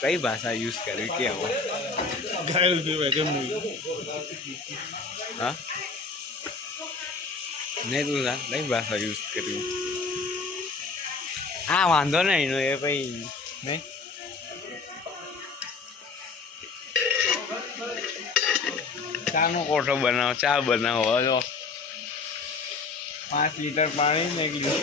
કઈ ભાષા યુઝ કરવી કે હા નહીં તું કઈ ભાષા યુઝ કરવી હા વાંધો નહીં એ પછી નહીં ચાનો કોઠો બનાવો ચા બનાવો જો 5 લીટર પાણી ને કીધું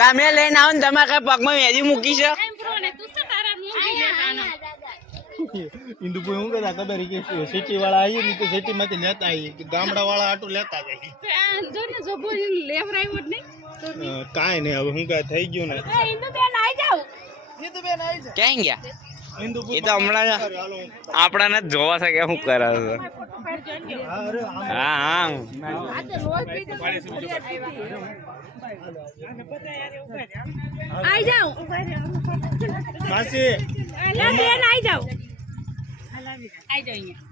તમે લઈને આવો ને તમારે કઈ પગમાં વેજી મૂકી છે ઇન્દુપુર હું કહેતા ખબર કે સિટી વાળા આવીએ ને તો સિટી માંથી લેતા આવીએ ગામડા વાળા આટું લેતા જાય કાંઈ નહીં હવે હું કઈ થઈ ગયું ને ક્યાં ગયા એ તો હમણાં આપણાને જ જોવા છે કે શું કરે છે હા હા આઈ જાઓ માસી અલા બેન આઈ જાઓ અહીંયા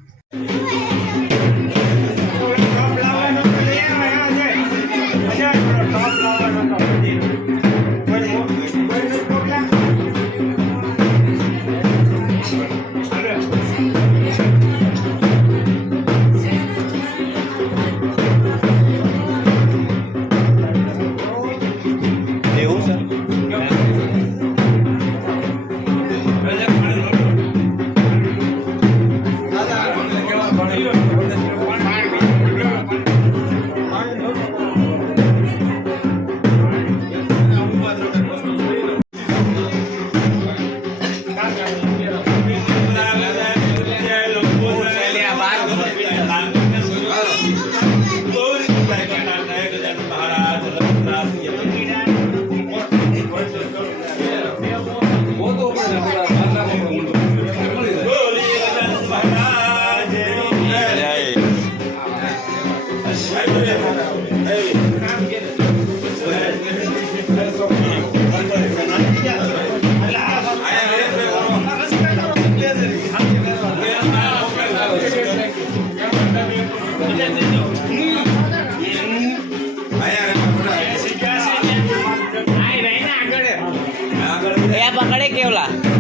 પકડે કેવલા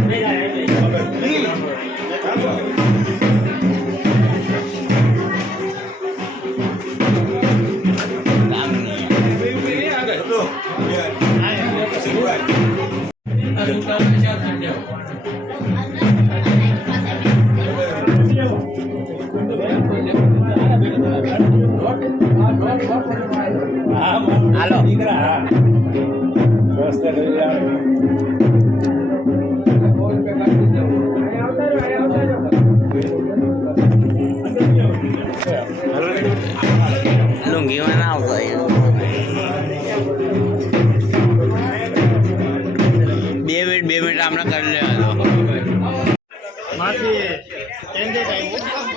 હાલો લુંગીમાં ના આવતો બે મિનિટ આપણે કરી લેવા દો માથી કેન્ડિડેટ આવ્યું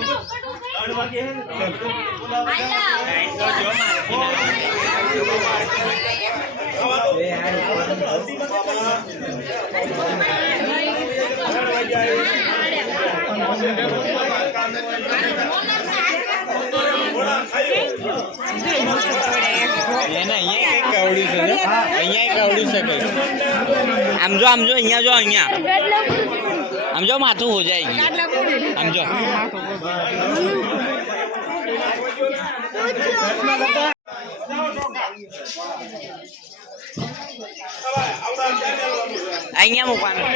આમ જો અહીંયા જો આમ જો માથું હો જાય આમ જો અહીંયા મૂકવાનું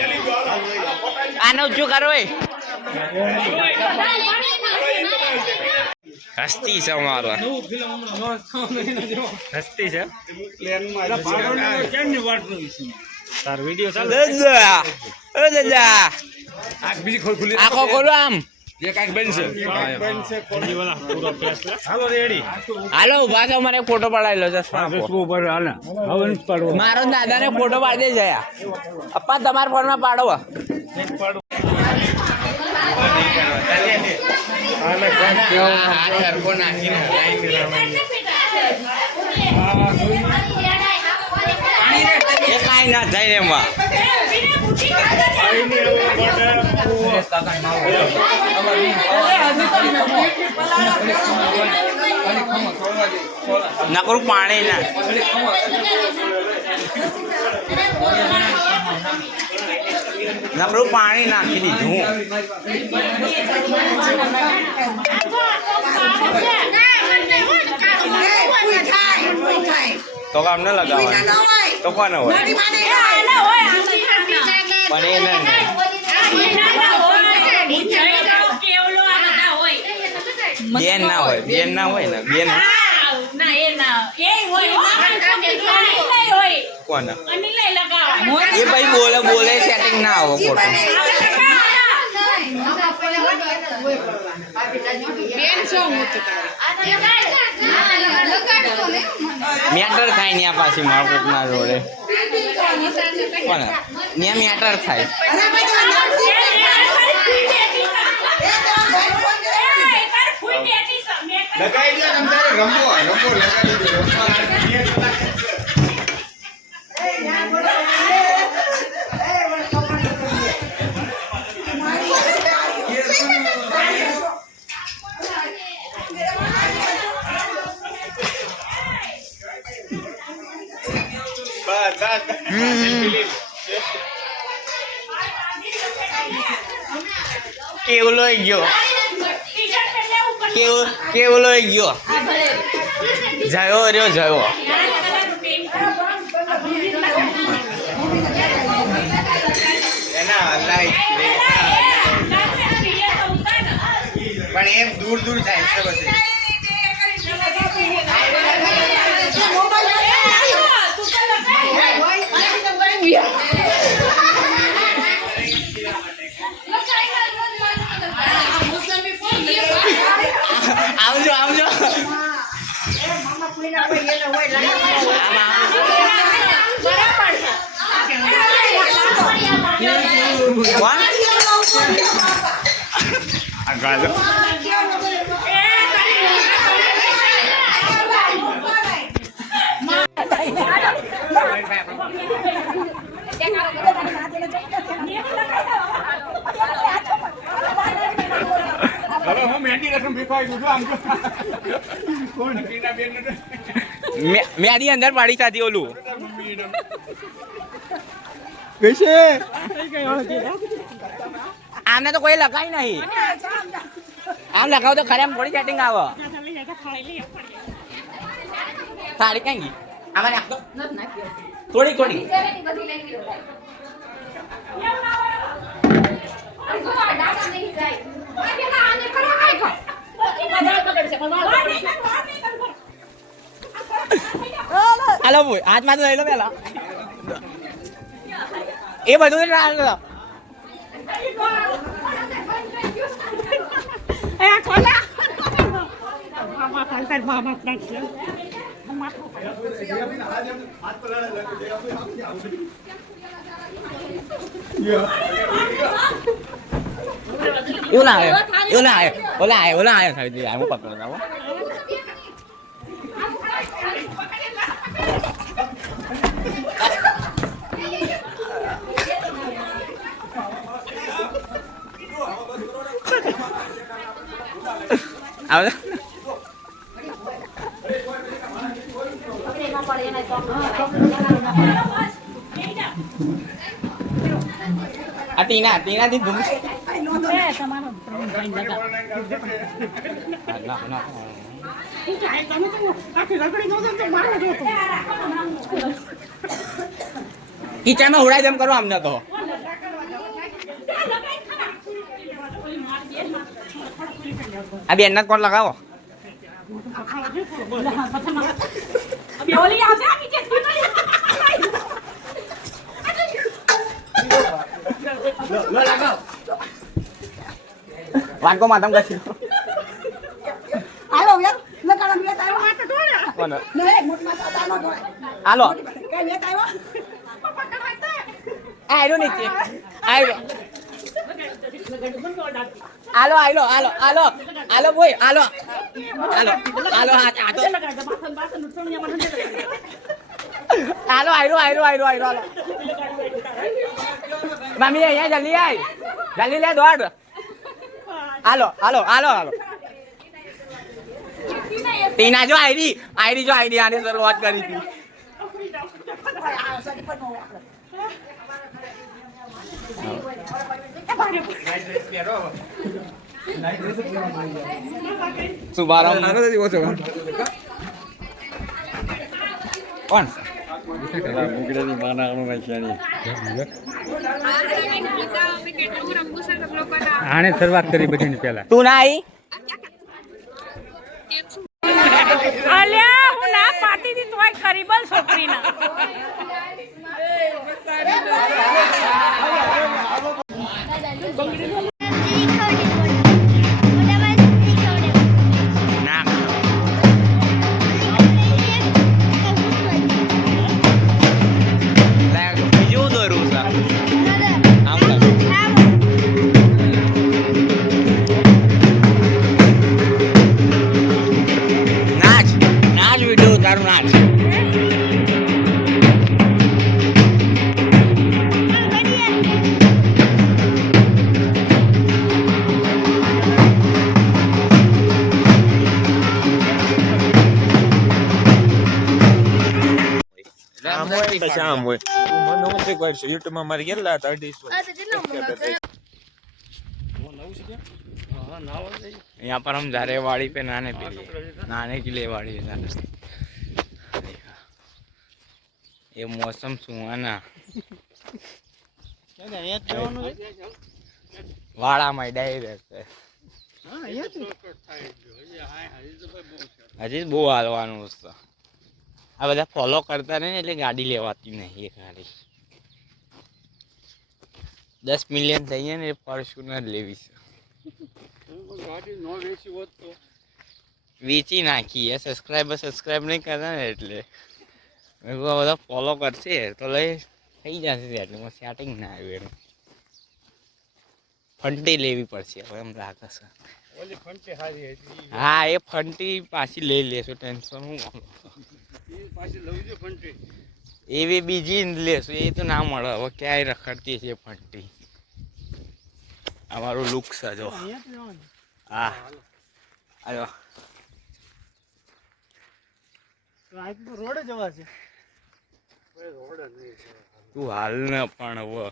આને ઊંચું કરો હસ્તી છે અમારા હસ્તી છે તાર વિડિયો ચાલે દાદા ઓ દાદા આખો ખોલો આમ હાલો રેડી હાલો ઉભા છો મને ફોટો પડાયેલો છે મારો દાદા ને ફોટો પાડી દે જયા અપ્પા તમારા ફોન માં પાડો કાઈ ના થાય ને એમાં નકરું પાણી ના નકરું પાણી નાખી દીધું તો કામ ના લગાવવાનું તો કોને હોય પણ એ બેન ના હોય ને બેન કોને એ ભાઈ બોલે સેટિંગ ના આવો ફોટો મેટર થાય ને આ પાછી માર્કેટ ના જોડે કોને ને મેટર થાય લગાઈ દે તમ તારે રમવો લગાડી દે કેવું લઈ ગયો કેવું લઈ ગયો જયો રહ્યો જયો એના લાઈટ પણ એમ દૂર થાય છે બધે આવજો મેદી અંદર પાડી સાથી ઓલું આમને તો કોઈ લગાઈ નહીં આમ લગાવ તો ખરે થોડી સેટિંગ આવે સાડી કઈ ગઈ આમાં નાખતો થોડી હાલો બોય હાથમાં તો લઈ લો પેલા એ બધું રાખ લો એ ખોલા મામા ખાલતા મામા ખાલતા એવું ના આવે ઓલા આવે સાહેબ હું પકડ દઉં આવે આ ટીના થી ધૂમ કિચનમાં ઉડાઈ તેમ કરો અમને તો આ બેન ના કોણ લગાવો વાંકો માતમ કશી હાલો યાર લગાડા મેં તારો માથે ઢોળ્યા કોણ નહીં મોટ માથે તાનો ઢોળે હાલો કઈ મેં તાયો આયરો નીચે આયરો હાલો હાલો હાલો હાલો હાલો બોય હાલો હાલો હાલો આ તો હાલો આયરો હાલો મમ્મી અહીંયા જલ્દી લે દોડ હાલો ટીના જો આઈડી આને શરૂઆત કરી હતી શુભારંભ કોણ આને શરૂઆત કરી બધી પેલા તું ના આવી અલ્યા હું ના પાતી હતી તોય કરી બોલ છોકરીના બીજું દોરું છે નાચ વિડીયો તારું નાચ આમ હોય મને હું કઈક વાર છે YouTube માં મારી કેટલા હતા 250 यहाँ पर हम जा रहे हैं वाड़ी पे नहाने के लिए वाड़ी है ये मौसम सुहाना वाड़ा में डायरेक्ट હજી બહુ હાલવાનું છે આ બધા ફોલો કરતા રહે ને એટલે ગાડી લેવાતી નહીં એ ગાડી 10 મિલિયન થઈ જાય ને એ ફોર્ચ્યુનર લેવી છે વેચી નાખી સબસ્ક્રાઈબ નહીં કરતા ને એટલે મેં કહું બધા ફોલો કરશે તો લઈ થઈ જશે એટલે સેટિંગ ના આવ્યું એનું ફંટી લેવી પડશે હવે એમ લાગે છે હા એ ફંટી પાછી લઈ લેશું ટેન્શન હું એવી બીજી લેશું એ તો ના મળે હવે ક્યાંય રખડતી છે ફંટી અમારું લુક છે જો હા આવ્યો રોડે જવા છે તું હાલ ને પણ હવે